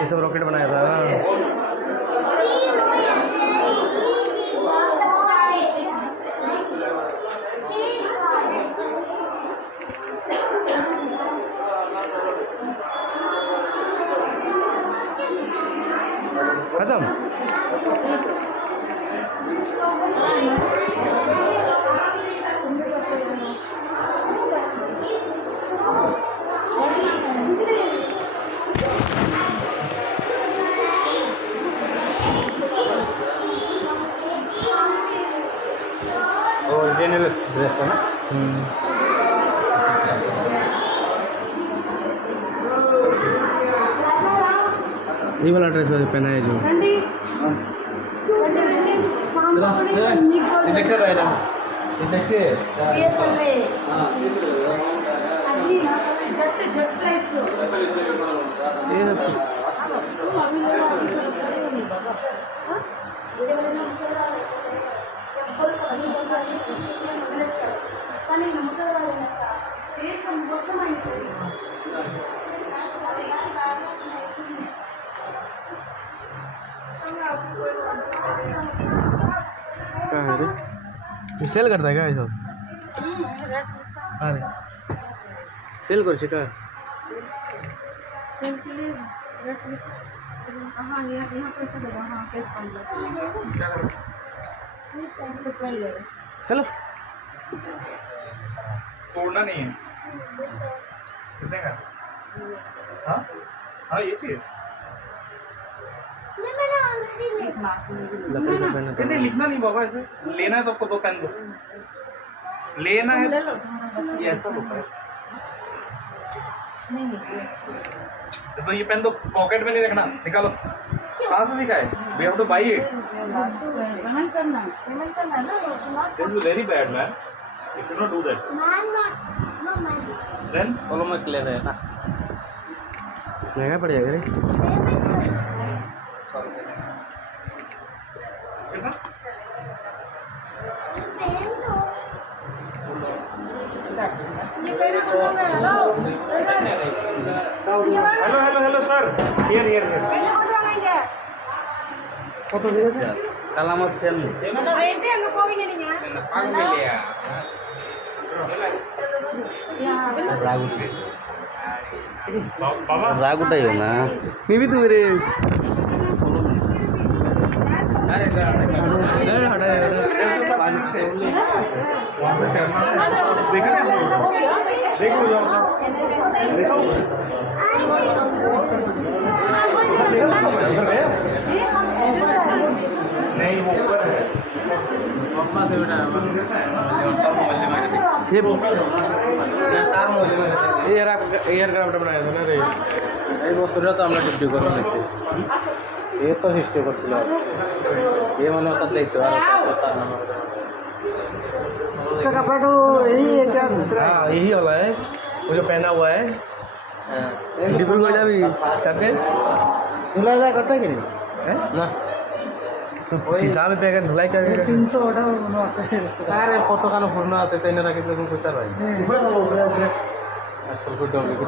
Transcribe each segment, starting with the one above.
ये सब रॉकेट बनाया था ना। खत्म। ओरिजिनल ड्रेस है ना। ये वाला ड्रेस पहना है जो सेल करता है क्या ये सब? अरे सेल कर का चलो तोड़ना नहीं है। कितने का? हाँ हाँ ये चाहिए। नहीं लिखना नहीं बाबा, ऐसे लेना है तो आपको 2 पेन दो। लेना है ये ऐसा होता है। तो ये पेन तो पॉकेट में नहीं रखना, निकालो। कहाँ से सीखा है? We have to buy it. This is very bad man, you should not do that. Then बोलो मैं क्लियर है ना, महंगा पड़ जाएगा रे। कितना? Hello hello hello sir, here here here. কত দিন আছে? কালামাত ফেল রাগুটাই না মেবি তুমি রে नहीं वो ऊपर है। एयरक्राफ्ट बनाया था ना रे এই বস্তুটা তো আমরা সৃষ্টি করে নিচ্ছি, এ তো সৃষ্টি করছিল, এ মনে হতো দেখতে उसका कपड़ा तो यही है क्या दूसरा? हाँ यही वाला है वो जो पहना हुआ है। डिब्रूगढ़ जा भी सकते धुलाई करता है कि नहीं है ना? तो शीशा में पैकेट धुलाई करेगा। तीन तो ओटा बनो আছে আরে কতখানি পূর্ণ আছে তাই না রাখি তখন কইতা ভাই উপরে উপরে উপরে আসল কই ডঙ্গি কই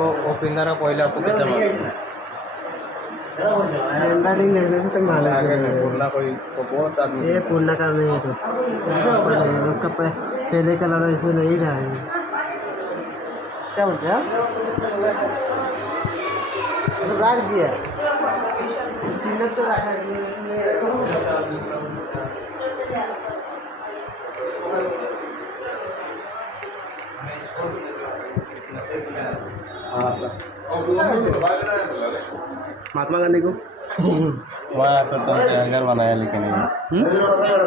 ও পিন্দারা পয়লা তো কেতা মার हैंडराइटिंग देखने से तो मालूम आगे है पूर्णा कोई तो बहुत आदमी ये पूर्ण का नहीं है तो उसका पहले कलर ऐसे नहीं रहा है। क्या बोलते हैं सब रख दिया चिन्ह तो रखा है। महात्मा गांधी को वहाँ पे तो हैंगर बनाया लेकिन ये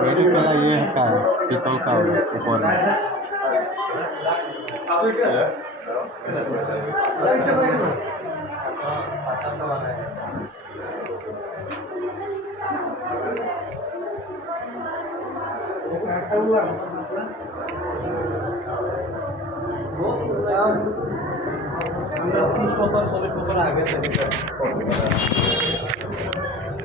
मेरी पहला ये है का पीतल का ऊपर में আমরা 30 বছর 40 বছর আগে থেকে